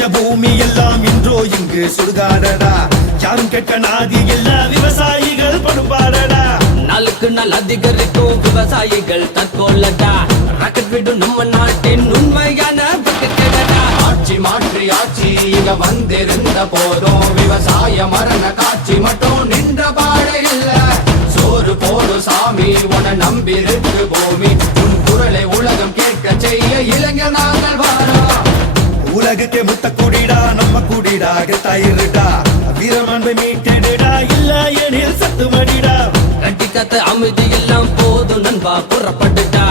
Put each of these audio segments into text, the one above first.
பச்சை பூமி எல்லாம் இன்றோ இங்கு சுடுகாடடா. யாரும் கேட்க நாதி எல்லா விவசாயிகள் படுபாடடா. நாளுக்கு நாள் அதிகரிக்கும் விவசாயிகள் தற்கொள்ளடா. ராக்கெட் விடும் நம்ம நாட்டின் உண்மையான ஆட்சி மாற்றி ஆட்சி இங்க வந்திருந்த போதும் விவசாய மரண காட்சி மட்டும் நின்ற பாடு இல்ல. சோறு போடு சாமி உன நம்பிருக்கு பூமி. உன் குரலை உலகம் கேட்க செய்ய இளைஞர் நாங்கள் வாரோம். உலகுக்கு முத்த கூடிடா நம்ம கூடிடா கெத்தாயிருடா. வீரமாண்பை மீட்டெடுடா இல்ல எனில் சத்து மடிடா. கட்டி கத்த அமைதி எல்லாம் போதும் நண்பா புறப்பட்டுட்டா.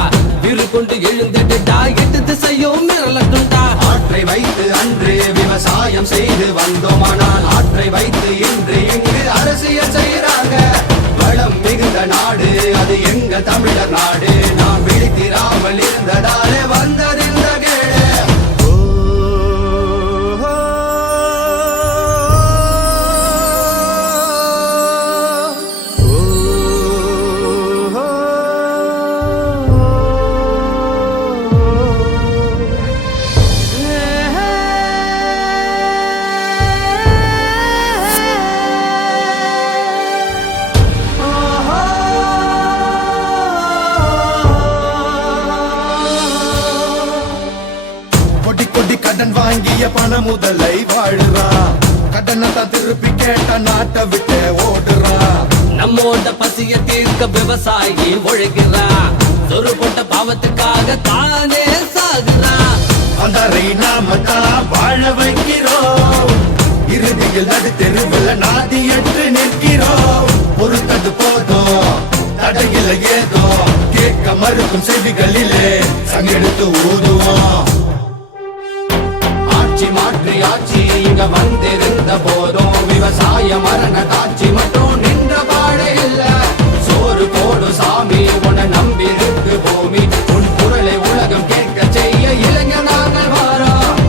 வீறு கொண்டு எழுந்துட்டா எட்டு திசையும் மிரளட்டுண்டா. ஆற்றை வைத்து அன்று விவசாயம் செய்து வந்தோமானால் ஆற்றை வைத்து இன்று இங்கு அரசியல் செய்யறாங்க. வளம் மிகுந்த நாடு அது எங்க தமிழர் நாடு. நாம் விழித்திராமல் இருந்ததாலே வந்ததிந்த கேடு. கடன் வாங்கிய பண முதலை வாழுறான். கடனை தான் திருப்பி கேட்ட நாட்டை விட்டு ஓடுறான். நம்மோட பசிய தீர்க்க விவசாயி ஒழுகிறா. சொரு போட்ட பாவத்துக்காக தானே சாகுறா. வந்தரை நாம தான் வாழ வைக்கிறோம். இறுதியில் நடு தெருவில் நாதியற்று நிற்கிறோம். பொறுத்தது போதும் தடையில ஏதோ கேட்க மறுக்கும் செவிகளிலே சங்கெடுத்து ஊதுவோம். ஆட்சி மாற்றி ஆட்சி இங்க வந்திருந்த போதும் விவசாய மரண காட்சி மட்டும் நின்ற பாடு இல்ல. சோறு போடு சாமி உன நம்பிருக்கு பூமி. உன் குரலை உலகம் கேட்க செய்ய இளைஞர் நாங்கள் வாரோம்.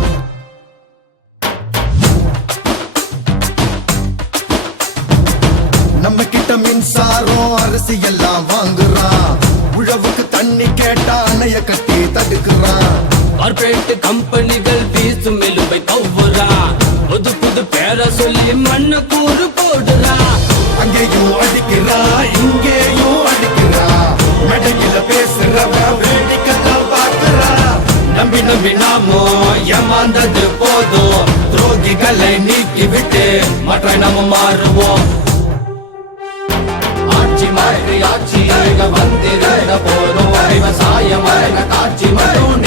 நம்ம கிட்ட மின்சாரம் அரிசி எல்லாம் வாங்குறான். உழவுக்கு தண்ணி கேட்டா அணைய கட்டி தடுக்கிறான். கார்பரேட் கம்பெனிகள் வீசும் எலும்பை கவ்வுறா. புது புது பேரை சொல்லி மண்ண கூறு போடுறா. அங்கேயும் அடிக்கிறா இங்கேயும் அடிக்கிறா. மேடையில பேசுறவ வேடிக்கைத்தான் பார்க்கிறா. நம்பி நம்பி நாமோ ஏமாந்தது போதும். துரோகிகளை நீக்கி விட்டு மற்ற நாம மாறுவோம். ஆட்சி மாற்றி ஆட்சி இங்க வந்திருந்த போதும் விவசாய மரண காட்சி மட்டும்